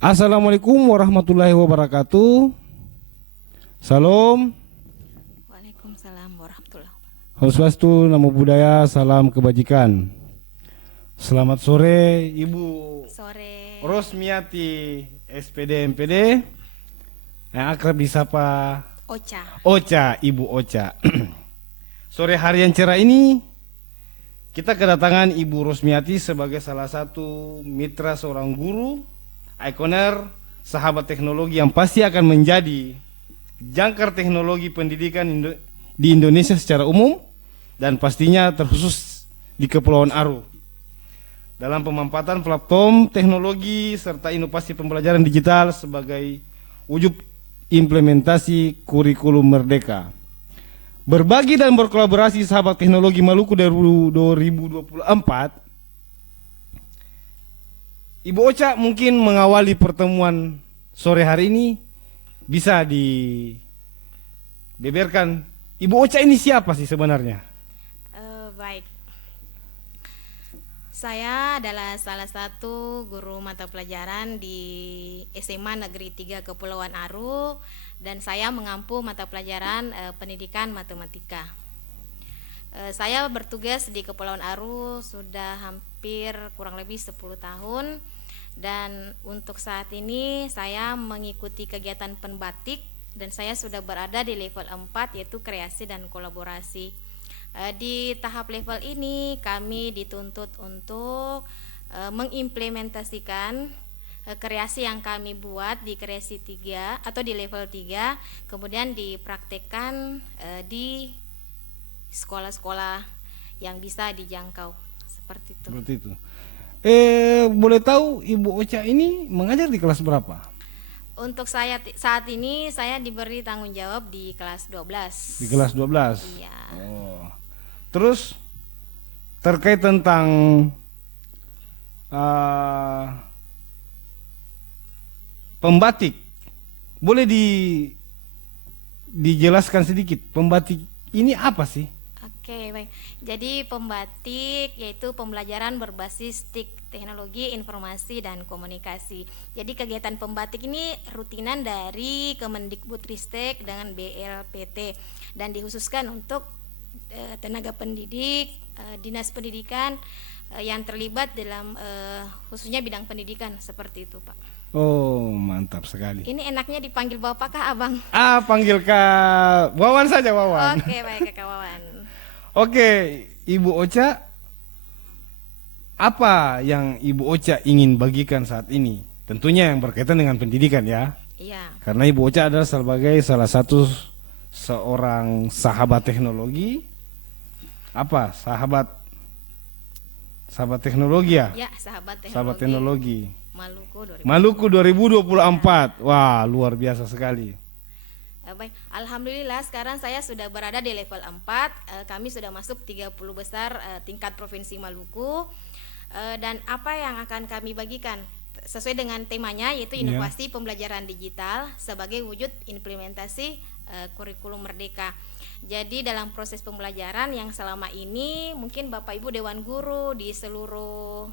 Assalamualaikum warahmatullahi wabarakatuh. Salam. Waalaikumsalam warahmatullahi wabarakatuh. Om Swastiastu, Namo Buddhaya, salam kebajikan. Selamat sore Ibu Sore. Rosmiati, SPD MPD, yang akrab disapa Ocha. Ocha, Ibu Ocha. Sore hari yang cerah ini kita kedatangan Ibu Rosmiati sebagai salah satu mitra seorang guru, ikoner, sahabat teknologi yang pasti akan menjadi jangkar teknologi pendidikan di Indonesia secara umum dan pastinya terkhusus di Kepulauan Aru dalam pemampatan platform teknologi serta inovasi pembelajaran digital sebagai wujud implementasi kurikulum merdeka. Berbagi dan berkolaborasi sahabat teknologi Maluku 2024, Ibu Ocha mungkin mengawali pertemuan sore hari ini bisa dibeberkan Ibu Ocha ini siapa sih sebenarnya? Baik. Saya adalah salah satu guru mata pelajaran di SMA Negeri 3 Kepulauan Aru dan saya mengampu mata pelajaran pendidikan matematika. Saya bertugas di Kepulauan Aru sudah hampir kurang lebih 10 tahun. Dan untuk saat ini saya mengikuti kegiatan penbatik dan saya sudah berada di level 4 yaitu kreasi dan kolaborasi. Di tahap level ini kami dituntut untuk mengimplementasikan kreasi yang kami buat di kreasi 3 atau di level 3 kemudian dipraktekkan di sekolah-sekolah yang bisa dijangkau seperti itu. Seperti itu. Boleh tahu Ibu Ocha ini mengajar di kelas berapa? Untuk saya saat ini saya diberi tanggung jawab di kelas 12. Di kelas 12. Iya. Oh. Terus terkait tentang pembatik, boleh dijelaskan sedikit pembatik ini apa sih? Oke, baik. Jadi pembatik yaitu pembelajaran berbasis TIK, teknologi informasi dan komunikasi. Jadi kegiatan pembatik ini rutinan dari Kemendikbudristek dengan BLPT dan dikhususkan untuk tenaga pendidik, dinas pendidikan yang terlibat dalam khususnya bidang pendidikan seperti itu, Pak. Oh, mantap sekali. Ini enaknya dipanggil Bapak kah, Abang? Panggil Kak Wawan saja, Wawan. Oke, baik, Kak Wawan. Oke, Ibu Ocha, apa yang Ibu Ocha ingin bagikan saat ini? Tentunya yang berkaitan dengan pendidikan ya. Iya. Karena Ibu Ocha adalah sebagai salah satu seorang sahabat teknologi. Apa? Sahabat teknologi ya? Ya, sahabat teknologi. Sahabat teknologi. Maluku 2024. Maluku 2024. Wah, luar biasa sekali. Baik, alhamdulillah sekarang saya sudah berada di level 4. Kami sudah masuk 30 besar tingkat provinsi Maluku. Dan apa yang akan kami bagikan sesuai dengan temanya yaitu inovasi pembelajaran digital sebagai wujud implementasi kurikulum merdeka. Jadi dalam proses pembelajaran yang selama ini mungkin Bapak Ibu Dewan Guru di seluruh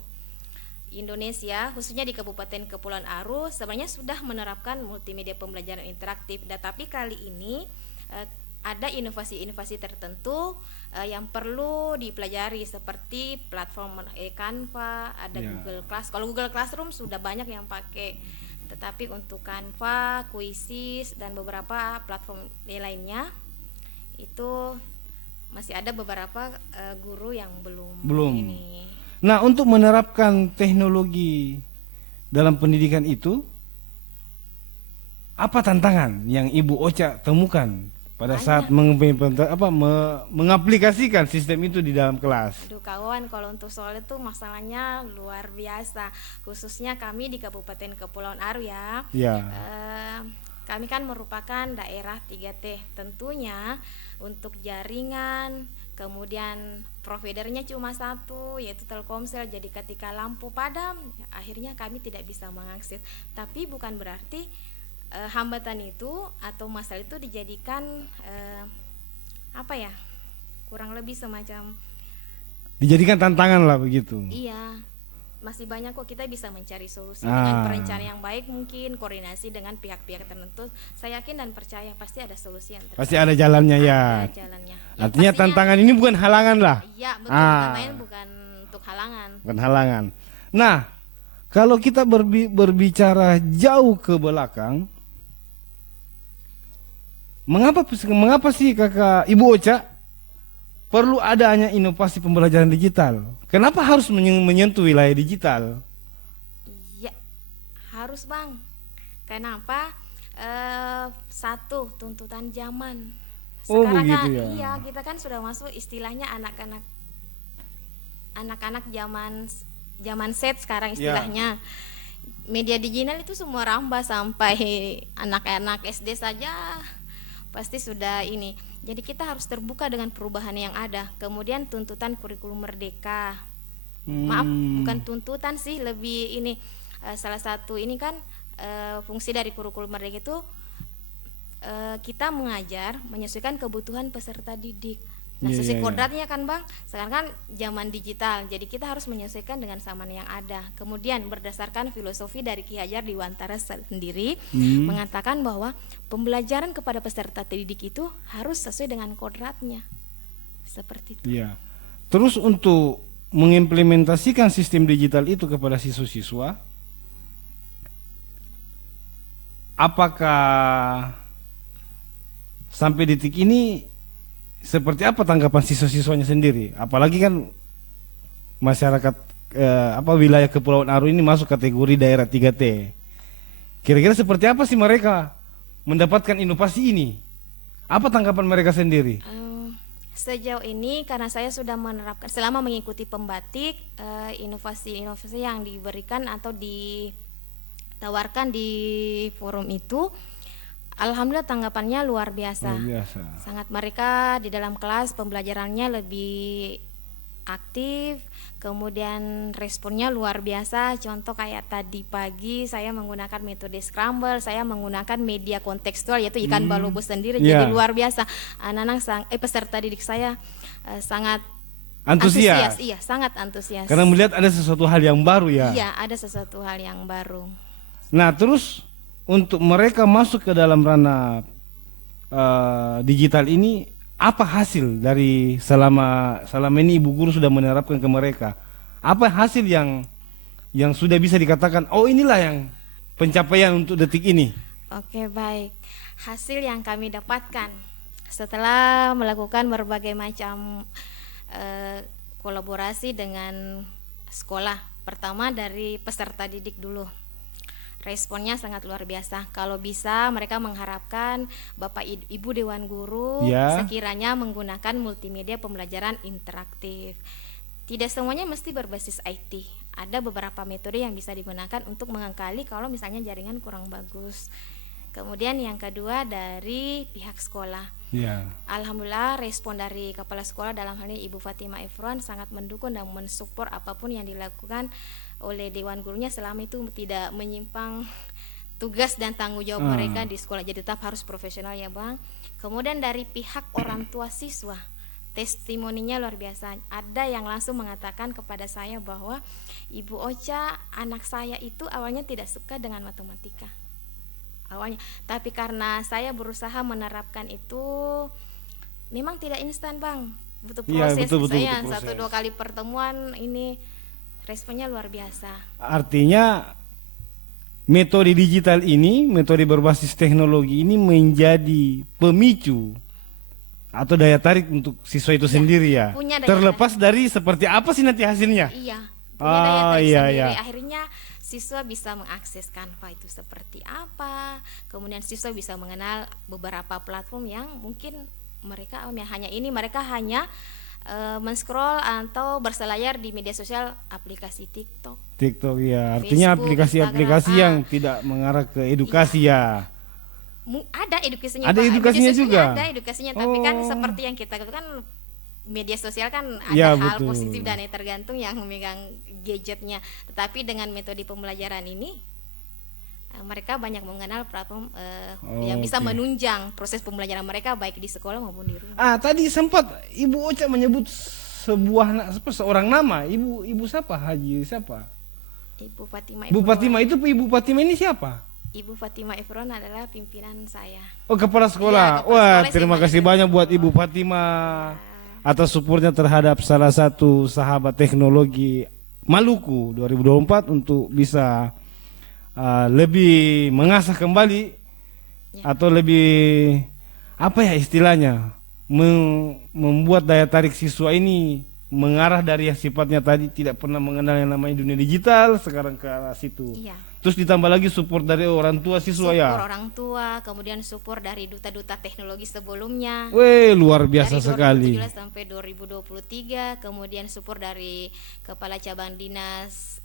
Indonesia, khususnya di Kabupaten Kepulauan Aru, sebenarnya sudah menerapkan multimedia pembelajaran interaktif. Tapi kali ini ada inovasi-inovasi tertentu yang perlu dipelajari seperti platform Canva, ada Google Class. Kalau Google Classroom sudah banyak yang pakai, tetapi untuk Canva, Quizzes dan beberapa platform lainnya itu masih ada beberapa guru yang belum ini. Nah, untuk menerapkan teknologi dalam pendidikan itu, apa tantangan yang Ibu Ocha temukan pada saat mengaplikasikan sistem itu di dalam kelas? Aduh kawan, kalau untuk soal itu masalahnya luar biasa, khususnya kami di Kabupaten Kepulauan Aru ya. Kami kan merupakan daerah 3T, tentunya untuk jaringan, kemudian providernya cuma satu yaitu Telkomsel. Jadi ketika lampu padam akhirnya kami tidak bisa mengakses. Tapi bukan berarti hambatan itu atau masalah itu dijadikan kurang lebih semacam dijadikan tantangan lah begitu. Iya, masih banyak kok, kita bisa mencari solusi Ah. dengan perencanaan yang baik, mungkin koordinasi dengan pihak-pihak tertentu. Saya yakin dan percaya pasti ada solusi yang terbaik. Pasti ada jalannya ya. Ada jalannya. Yang Artinya pastinya- tantangan ini bukan halangan lah. Iya, betul, bukan Ah. main, bukan untuk halangan. Bukan halangan. Nah, kalau kita berbicara jauh ke belakang, mengapa sih kakak Ibu Ocha perlu adanya inovasi pembelajaran digital? Kenapa harus menyentuh wilayah digital? Iya, harus Bang. Kenapa? Satu, tuntutan zaman. Oh, Sekarang begitu kan, ya. iya, kita kan sudah masuk istilahnya anak-anak zaman set sekarang istilahnya. Media digital itu semua rambah sampai anak-anak SD saja pasti sudah ini. Jadi kita harus terbuka dengan perubahan yang ada. Kemudian tuntutan kurikulum merdeka. Maaf, bukan tuntutan sih, lebih ini salah satu ini kan fungsi dari kurikulum merdeka itu kita mengajar menyesuaikan kebutuhan peserta didik. Nah, Iya, sesuai iya, iya. kodratnya kan Bang, sekarang kan zaman digital, jadi kita harus menyesuaikan dengan zaman yang ada. Kemudian berdasarkan filosofi dari Ki Hajar Dewantara sendiri mengatakan bahwa pembelajaran kepada peserta didik itu harus sesuai dengan kodratnya. Seperti itu. Iya. Terus untuk mengimplementasikan sistem digital itu kepada siswa-siswa, apakah sampai detik ini seperti apa tanggapan siswa-siswanya sendiri? Apalagi kan masyarakat wilayah Kepulauan Aru ini masuk kategori daerah 3T. Kira-kira seperti apa sih mereka mendapatkan inovasi ini? Apa tanggapan mereka sendiri? Sejauh ini karena saya sudah menerapkan selama mengikuti pembatik, inovasi-inovasi yang diberikan atau ditawarkan di forum itu, alhamdulillah tanggapannya luar biasa. Luar biasa. Sangat, mereka di dalam kelas pembelajarannya lebih aktif, kemudian responnya luar biasa. Contoh kayak tadi pagi saya menggunakan metode scramble, saya menggunakan media kontekstual yaitu ikan balobo sendiri. Yeah. Jadi luar biasa. Anak-anak peserta didik saya sangat Antusias. Iya, sangat antusias. Karena melihat ada sesuatu hal yang baru ya. Iya, ada sesuatu hal yang baru. Nah, terus untuk mereka masuk ke dalam ranah digital ini, apa hasil dari selama ini Ibu Guru sudah menerapkan ke mereka? Apa hasil yang sudah bisa dikatakan, oh inilah yang pencapaian untuk detik ini? Oke, baik. Hasil yang kami dapatkan setelah melakukan berbagai macam kolaborasi dengan sekolah. Pertama dari peserta didik dulu. Responnya sangat luar biasa. Kalau bisa mereka mengharapkan Bapak Ibu Dewan Guru Ya. sekiranya menggunakan multimedia pembelajaran interaktif. Tidak semuanya mesti berbasis IT. Ada beberapa metode yang bisa digunakan untuk mengakali kalau misalnya jaringan kurang bagus. Kemudian yang kedua dari pihak sekolah. Ya. Alhamdulillah respon dari kepala sekolah dalam hal ini Ibu Fatimah Efron sangat mendukung dan mensupport apapun yang dilakukan oleh Dewan Gurunya selama itu tidak menyimpang tugas dan tanggung jawab mereka di sekolah. Jadi tetap harus profesional ya Bang. Kemudian dari pihak orang tua siswa, testimoninya luar biasa. Ada yang langsung mengatakan kepada saya bahwa Ibu Ocha, anak saya itu awalnya tidak suka dengan matematika awalnya, tapi karena saya berusaha menerapkan itu memang tidak instan Bang, butuh Iya, proses. betul, Saya butuh proses. 1-2 kali pertemuan ini responnya luar biasa. Artinya metode digital ini, metode berbasis teknologi ini menjadi pemicu atau daya tarik untuk siswa itu sendiri ya. punya daya Terlepas dari seperti apa sih nanti hasilnya. Iya, punya daya tarik iya, sendiri. iya. Akhirnya siswa bisa mengakses Canva itu seperti apa. Kemudian siswa bisa mengenal beberapa platform yang mungkin mereka hanya men-scroll atau berselayar di media sosial aplikasi TikTok. TikTok ya, artinya Facebook, aplikasi-aplikasi Instagram, yang tidak mengarah ke edukasi ya. Ada edukasinya, Ada Pak. edukasinya Media sosialnya juga? ada edukasinya, tapi kan Oh. seperti yang kita kan media sosial kan ada Ya, hal betul. positif dan yang tergantung yang memegang gadgetnya. Tetapi dengan metode pembelajaran ini mereka banyak mengenal platform yang bisa Oke. menunjang proses pembelajaran mereka baik di sekolah maupun di rumah. Tadi sempat Ibu Ocha menyebut seorang nama, Ibu siapa? Haji siapa? Ibu Fatima Bu Efron. Fatima itu Ibu Fatima ini siapa? Ibu Fatima Efron adalah pimpinan saya. Oh, kepala sekolah. Iya, kepala Wah, sekolah terima SMA kasih Negeri banyak buat 1. Ibu Fatima atas supportnya terhadap salah satu sahabat teknologi Maluku 2024 untuk bisa lebih mengasah kembali Ya. atau lebih apa ya istilahnya membuat daya tarik siswa ini mengarah dari yang sifatnya tadi tidak pernah mengenal yang namanya dunia digital sekarang ke arah situ. Iya. Terus ditambah lagi support dari orang tua siswa Support ya. orang tua, kemudian support dari duta-duta teknologi sebelumnya. Weh, luar biasa Dari sekali. 2017 sampai 2023, kemudian support dari Kepala Cabang Dinas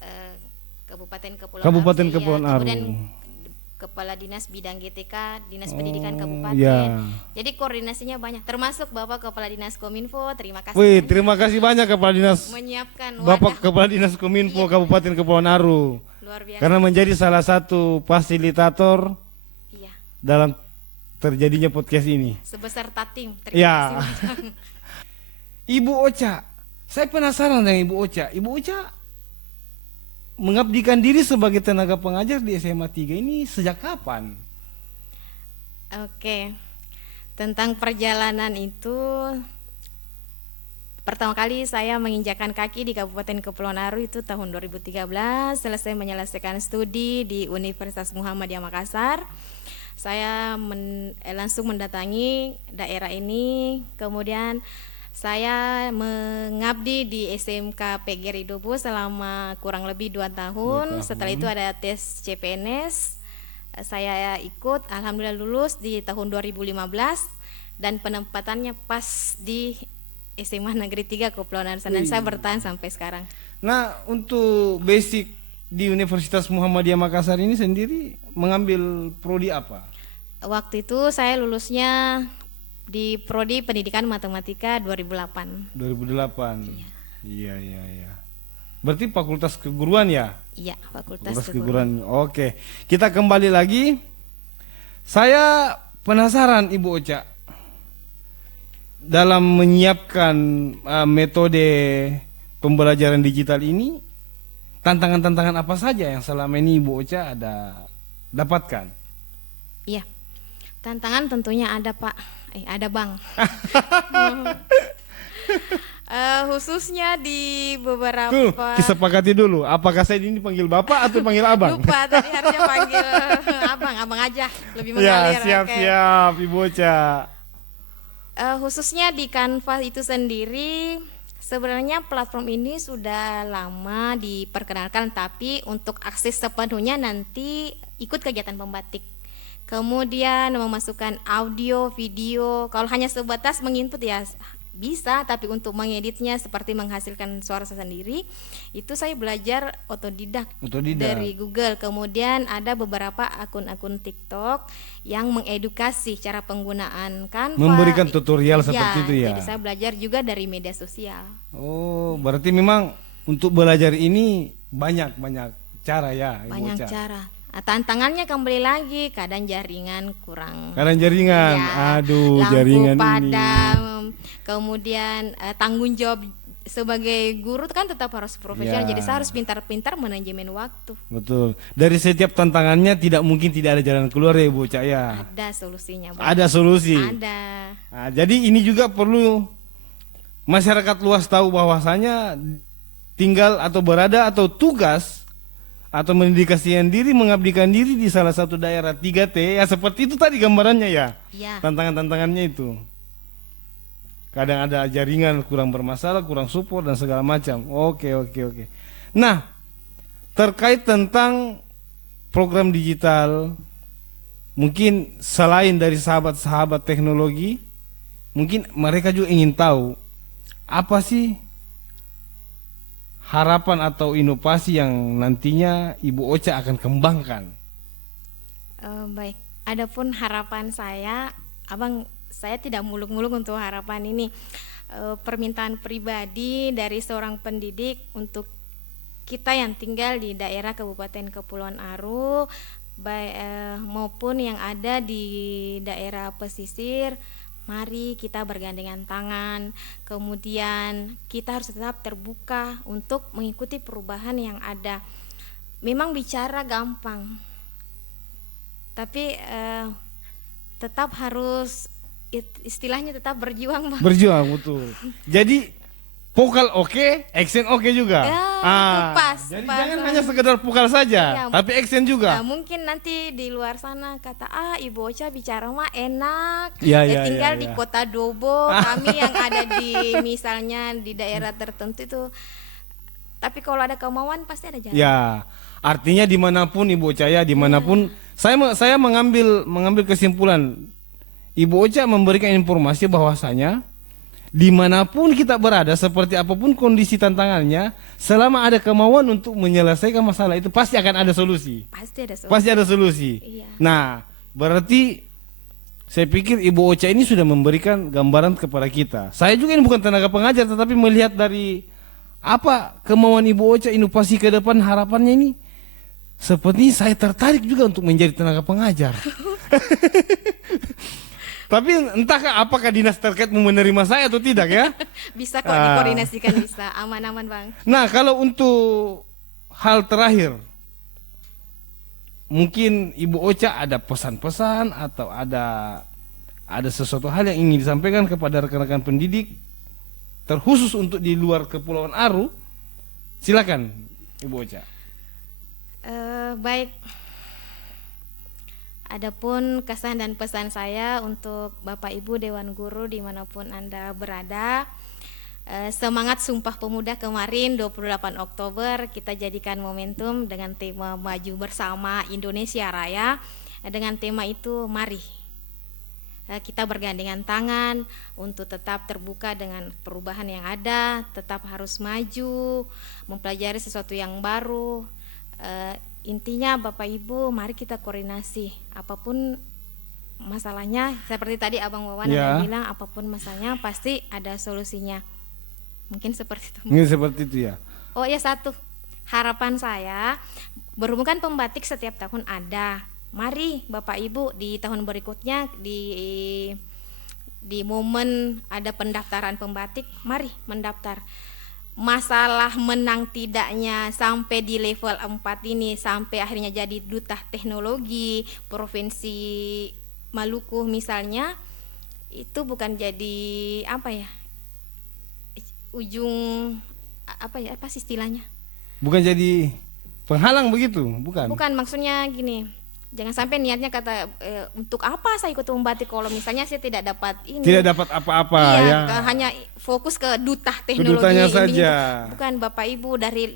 Kabupaten Kepulauan Kabupaten Aru, Kepulauan Aru. kemudian Kepala Dinas Bidang GTK, Dinas Pendidikan Kabupaten. ya. Jadi koordinasinya banyak, termasuk Bapak Kepala Dinas Kominfo. Terima kasih Wih, banyak terima kasih banyak Kepala Dinas menyiapkan Bapak wadah Kepala Dinas Kominfo Iya. Kabupaten Kepulauan Aru luar biasa. karena menjadi salah satu fasilitator Iya, dalam terjadinya podcast ini. sebesar Tatim. Terima Ya. kasih banyak. Ibu Ocha, saya penasaran dengan Ibu Ocha. Ibu Ocha mengabdikan diri sebagai tenaga pengajar di SMA 3 ini sejak kapan? Oke, tentang perjalanan itu, pertama kali saya menginjakan kaki di Kabupaten Kepulauan Aru itu tahun 2013, selesai menyelesaikan studi di Universitas Muhammadiyah Makassar. Saya langsung mendatangi daerah ini, kemudian saya mengabdi di SMK PGRI Dobo selama kurang lebih 2 tahun. Setelah itu ada tes CPNS, saya ikut, alhamdulillah lulus di tahun 2015 dan penempatannya pas di SMA Negeri 3 Kepulauan Aru dan saya bertahan sampai sekarang. Nah, untuk basic di Universitas Muhammadiyah Makassar ini sendiri mengambil prodi apa? Waktu itu saya lulusnya di Prodi Pendidikan Matematika 2008. 2008. Iya, iya, iya. Berarti Fakultas Keguruan ya? Iya, Fakultas Fakultas Keguruan. Keguruan. Oke. Kita kembali lagi. Saya penasaran Ibu Ocha. Dalam menyiapkan metode pembelajaran digital ini, tantangan-tantangan apa saja yang selama ini Ibu Ocha ada dapatkan? Iya. Tantangan tentunya ada, Pak. Ada, Bang. Khususnya di beberapa. Tuh, disepakati dulu. Apakah saya ini panggil Bapak atau panggil Abang? Lupa tadi harusnya panggil Abang aja, lebih Ya, mengalir. siap-siap Ibu Ocha. Khususnya di Canva itu sendiri, sebenarnya platform ini sudah lama diperkenalkan, tapi untuk akses sepenuhnya nanti ikut kegiatan pembatik. Kemudian memasukkan audio, video, kalau hanya sebatas menginput ya bisa, tapi untuk mengeditnya seperti menghasilkan suara sendiri, itu saya belajar otodidak dari Google. Kemudian ada beberapa akun-akun TikTok yang mengedukasi cara penggunaan Canva. Memberikan tutorial seperti itu ya. Jadi saya belajar juga dari media sosial. Oh, berarti memang untuk belajar ini banyak cara ya, Ibu Banyak Ocha. cara. Tantangannya kembali lagi, kadang jaringan kurang. Kadang jaringan, Ya, aduh lampu jaringan padam, kemudian tanggung jawab sebagai guru kan tetap harus profesional. Ya. Jadi saya harus pintar-pintar manajemen waktu. Betul. Dari setiap tantangannya tidak mungkin tidak ada jalan keluar ya Ibu Ocha ya. Ada solusinya, Bang. Ada solusi. Ada. Nah, jadi ini juga perlu masyarakat luas tahu bahwasanya tinggal atau berada atau tugas atau mendedikasikan diri, mengabdikan diri di salah satu daerah 3T ya seperti itu tadi gambarannya ya. Ya. Tantangan-tantangannya itu. Kadang ada jaringan kurang bermasalah, kurang support dan segala macam. Oke. Nah, terkait tentang program digital, mungkin selain dari sahabat-sahabat teknologi, mungkin mereka juga ingin tahu apa sih harapan atau inovasi yang nantinya Ibu Ocha akan kembangkan. Baik, adapun harapan saya, Abang, saya tidak muluk-muluk untuk harapan ini. Permintaan pribadi dari seorang pendidik untuk kita yang tinggal di daerah Kabupaten Kepulauan Aru, maupun yang ada di daerah pesisir, mari kita bergandengan tangan. Kemudian kita harus tetap terbuka untuk mengikuti perubahan yang ada. memang bicara gampang, tapi tetap harus istilahnya tetap berjuang, Bang. Berjuang, betul. Jadi vokal oke, action oke juga. Ya, itu pas. Jadi pas jangan Bang. hanya sekedar vokal saja, Iya. tapi action juga. Nah, mungkin nanti di luar sana kata Ibu Ocha bicara mah enak. Iya, iya, tinggal iya, di iya. Kota Dobo, kami yang ada di misalnya di daerah tertentu itu. Tapi kalau ada kemauan pasti ada jalan. Ya, artinya dimanapun Ibu Ocha ya, dimanapun saya mengambil kesimpulan Ibu Ocha memberikan informasi bahwasanya dimanapun kita berada, seperti apapun kondisi tantangannya, selama ada kemauan untuk menyelesaikan masalah itu pasti akan ada solusi. Pasti ada solusi. Pasti ada solusi. Iya. Nah, berarti saya pikir Ibu Ocha ini sudah memberikan gambaran kepada kita. Saya juga ini bukan tenaga pengajar, tetapi melihat dari apa kemauan Ibu Ocha, inovasi ke depan, harapannya ini, seperti saya tertarik juga untuk menjadi tenaga pengajar. Tapi entahkah apakah dinas terkait mau menerima saya atau tidak ya? Bisa kok dikoordinasikan, bisa. Aman-aman, Bang. Nah, kalau untuk hal terakhir, mungkin Ibu Ocha ada pesan-pesan atau ada sesuatu hal yang ingin disampaikan kepada rekan-rekan pendidik, terkhusus untuk di luar Kepulauan Aru. Silakan, Ibu Ocha. Baik. Adapun kesan dan pesan saya untuk Bapak Ibu Dewan Guru dimanapun Anda berada, semangat Sumpah Pemuda kemarin 28 Oktober kita jadikan momentum dengan tema Maju Bersama Indonesia Raya. Dengan tema itu mari kita bergandengan tangan untuk tetap terbuka dengan perubahan yang ada, tetap harus maju, mempelajari sesuatu yang baru. Intinya Bapak Ibu, mari kita koordinasi apapun masalahnya. Seperti tadi Abang Wawan ada bilang, apapun masalahnya pasti ada solusinya. Mungkin seperti itu. Mungkin seperti itu ya. Oh ya, satu harapan saya, berhubung kan pembatik setiap tahun ada. Mari Bapak Ibu di tahun berikutnya di momen ada pendaftaran pembatik, mari mendaftar. Masalah menang tidaknya sampai di level 4 ini, sampai akhirnya jadi duta teknologi Provinsi Maluku misalnya, itu bukan jadi ujung apa sih istilahnya? Bukan jadi penghalang begitu, bukan? Bukan, maksudnya gini. Jangan sampai niatnya kata untuk apa saya ikut membatik kalau misalnya saya tidak dapat ini. Tidak dapat apa-apa ya. Hanya fokus ke duta teknologi Dutanya ini. saja. Bukan Bapak Ibu, dari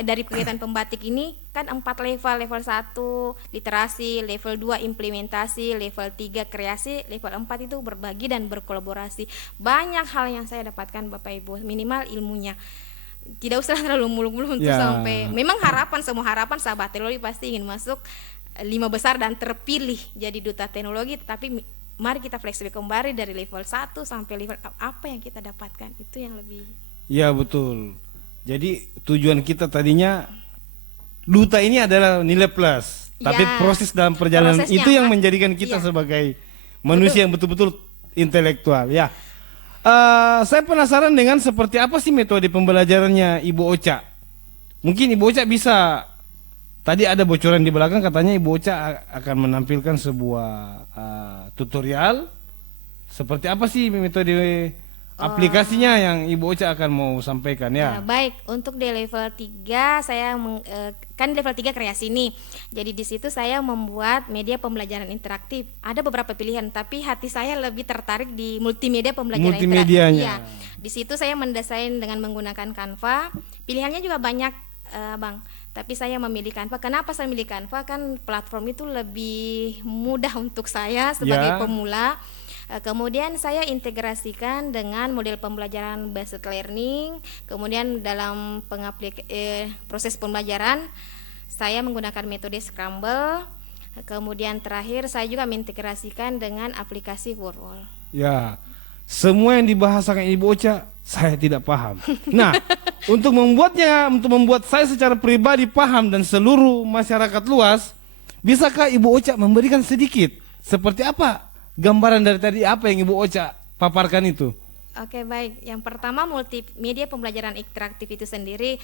dari kegiatan pembatik ini kan 4 level. Level 1 literasi, level 2 implementasi, level 3 kreasi, level 4 itu berbagi dan berkolaborasi. Banyak hal yang saya dapatkan Bapak Ibu, minimal ilmunya. Tidak usah terlalu muluk-muluk untuk sampai. Memang semua harapan sahabat teknologi pasti ingin masuk 5 besar dan terpilih jadi duta teknologi, tapi mari kita fleksibel kembali dari level 1 sampai level apa yang kita dapatkan, itu yang lebih. Ya betul. Jadi tujuan kita tadinya duta ini adalah nilai plus, tapi proses dalam perjalanan itu yang menjadikan kita sebagai manusia yang betul-betul intelektual ya. Saya penasaran dengan seperti apa sih metode pembelajarannya Ibu Ocha. Mungkin Ibu Ocha bisa, tadi ada bocoran di belakang katanya Ibu Ocha akan menampilkan sebuah tutorial. Seperti apa sih metode aplikasinya yang Ibu Ocha akan mau sampaikan ya? Baik, untuk di level 3 saya kan level 3 kreasi nih. Jadi di situ saya membuat media pembelajaran interaktif. Ada beberapa pilihan, tapi hati saya lebih tertarik di multimedia pembelajaran interaktif. Ya. Di situ saya mendesain dengan menggunakan Canva. Pilihannya juga banyak, Bang. Tapi saya memilih Canva. Kenapa saya memilih Canva? Kan platform itu lebih mudah untuk saya sebagai pemula. Kemudian saya integrasikan dengan model pembelajaran based learning. Kemudian dalam proses pembelajaran saya menggunakan metode Scramble. Kemudian terakhir saya juga mengintegrasikan dengan aplikasi WordWall. Ya, semua yang dibahasakan Ibu Ocha saya tidak paham. Nah, untuk membuat saya secara pribadi paham dan seluruh masyarakat luas, bisakah Ibu Ocha memberikan sedikit seperti apa gambaran dari tadi apa yang Ibu Ocha paparkan itu? Oke, baik. Yang pertama, multimedia pembelajaran interaktif itu sendiri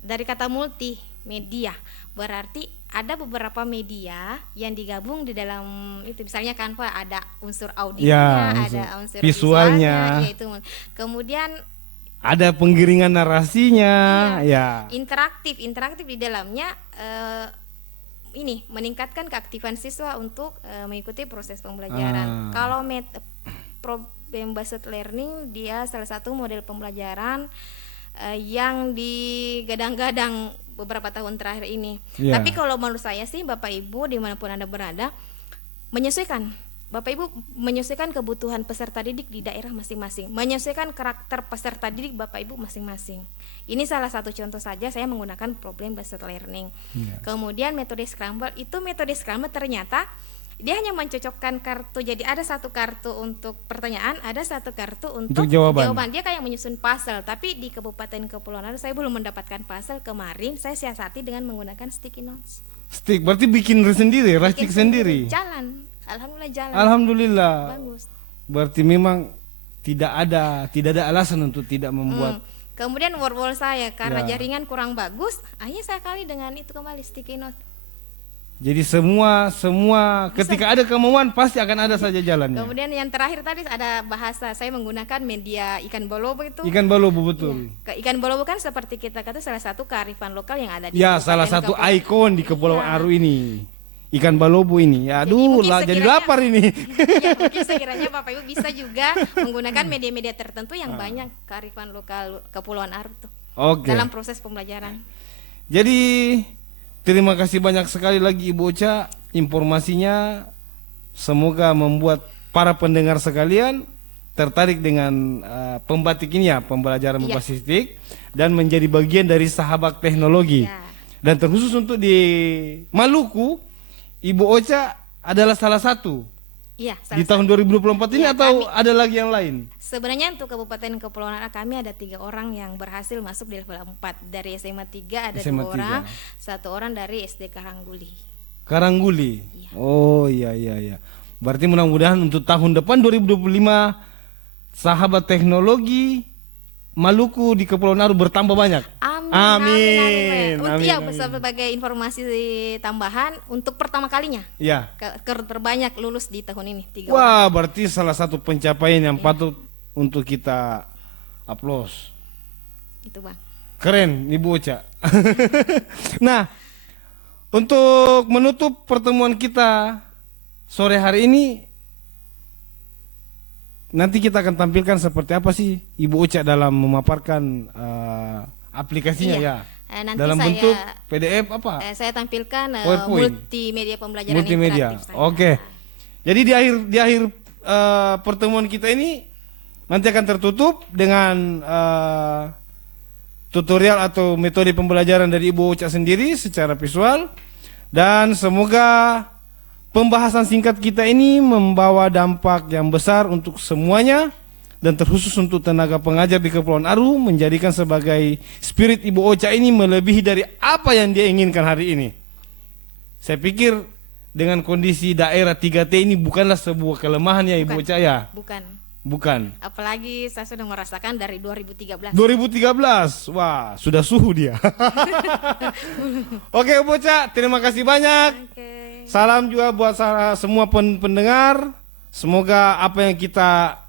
Dari kata multimedia, berarti ada beberapa media yang digabung di dalam itu. Misalnya Canva ada unsur audionya, Ya, ada unsur visualnya, visualnya, yaitu kemudian ada penggiringan narasinya, iya, ya. interaktif di dalamnya, ini meningkatkan keaktifan siswa untuk mengikuti proses pembelajaran. Ah, Kalau problem based learning, dia salah satu model pembelajaran yang digadang-gadang beberapa tahun terakhir ini. Tapi ya. kalau menurut saya sih, Bapak Ibu dimanapun Anda berada, menyesuaikan. Bapak Ibu menyesuaikan kebutuhan peserta didik di daerah masing-masing, menyesuaikan karakter peserta didik Bapak Ibu masing-masing. Ini salah satu contoh saja saya menggunakan problem based learning. Ya. Kemudian metode Scramble, itu metode Scramble ternyata dia hanya mencocokkan kartu, jadi ada satu kartu untuk pertanyaan, ada satu kartu Untuk untuk jawaban. jawaban. Dia kayak menyusun puzzle, tapi di Kabupaten Kepulauan Riau saya belum mendapatkan puzzle. Kemarin saya siasati dengan menggunakan sticky notes. Stick berarti bikin sendiri, Bikin racik sendiri. jalan, alhamdulillah jalan, Alhamdulillah. bagus. Berarti memang tidak ada alasan untuk tidak membuat. Kemudian wall saya karena Ya. jaringan kurang bagus, akhirnya saya kali dengan itu kembali sticky note. Jadi semua ketika ada kemauan pasti akan ada saja jalannya. Kemudian yang terakhir tadi ada bahasa, saya menggunakan media ikan bolobo itu. Ikan balobo betul. Ikan bolobo kan seperti kita kata salah satu kearifan lokal yang ada di Ya, Kabupaten salah satu Kepulauan. ikon di Kepulauan Iya. Aru ini. Ikan balobo ini. Ya, Jadi aduh, mungkin lah, jadi sekiranya- lapar ini. Ya, mungkin sekiranya Bapak Ibu bisa juga menggunakan media-media tertentu yang banyak kearifan lokal Kepulauan Aru tuh Oke. dalam proses pembelajaran. Jadi terima kasih banyak sekali lagi Ibu Ocha informasinya. Semoga membuat para pendengar sekalian tertarik dengan pembatik ini ya, pembelajaran Iya. berbasis stick dan menjadi bagian dari sahabat teknologi. Ya. Dan terkhusus untuk di Maluku, Ibu Ocha adalah salah satu Iya, di salah tahun 2024 ini Iya, atau ada lagi yang lain? Sebenarnya untuk Kabupaten Kepulauan Riau kami ada 3 orang yang berhasil masuk di level 4. Dari SMA 3 ada SMA 2 orang, 1 orang dari SD Karangguli. Karangguli. Iya. Oh iya iya iya. Berarti mudah-mudahan untuk tahun depan 2025 sahabat teknologi Maluku di Kepulauan Aru bertambah banyak. Amin. Amin. Untuk Amin, ya, amin. sebagai informasi tambahan, untuk pertama kalinya Ya. terbanyak lulus di tahun ini 3 orang. Wah, berarti salah satu pencapaian yang patut untuk kita aplaus. Itu Bang. Keren, Ibu Ocha. Nah, untuk menutup pertemuan kita sore hari ini, nanti kita akan tampilkan seperti apa sih Ibu Ocha dalam memaparkan aplikasinya Iya. ya. Nanti Dalam saya bentuk PDF apa? saya tampilkan PowerPoint. multimedia pembelajaran Multimedia. interaktif saya. Oke. Jadi di akhir pertemuan kita ini nanti akan tertutup dengan tutorial atau metode pembelajaran dari Ibu Ocha sendiri secara visual, dan semoga pembahasan singkat kita ini membawa dampak yang besar untuk semuanya, dan terkhusus untuk tenaga pengajar di Kepulauan Aru, menjadikan sebagai spirit Ibu Ocha ini melebihi dari apa yang dia inginkan hari ini. Saya pikir dengan kondisi daerah 3T ini bukanlah sebuah kelemahan ya Ibu Bukan. Ocha ya. Bukan. Apalagi saya sudah merasakan dari 2013. 2013, wah sudah suhu dia. Oke Ibu Ocha, terima kasih banyak. Oke. Salam juga buat semua pendengar. Semoga apa yang kita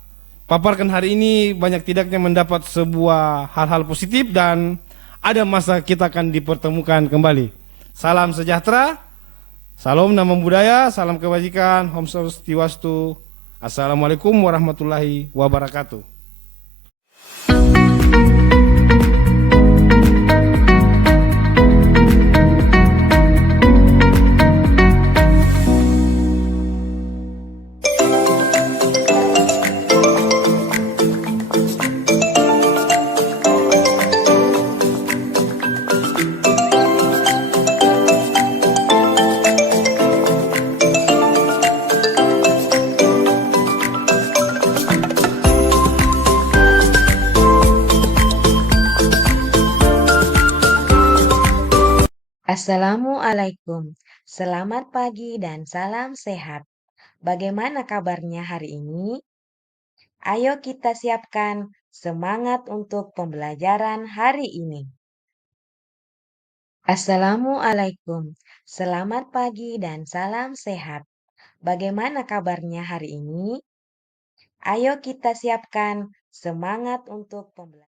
paparkan hari ini banyak tidaknya mendapat sebuah hal-hal positif, dan ada masa kita akan dipertemukan kembali. Salam sejahtera, salam nama budaya, salam kebajikan, Om Swastiastu. Assalamualaikum warahmatullahi wabarakatuh. Assalamualaikum, selamat pagi dan salam sehat. Bagaimana kabarnya hari ini? Ayo kita siapkan semangat untuk pembelajaran hari ini. Assalamualaikum. Selamat pagi dan salam sehat. Bagaimana kabarnya hari ini? Ayo kita siapkan semangat untuk pembelajaran.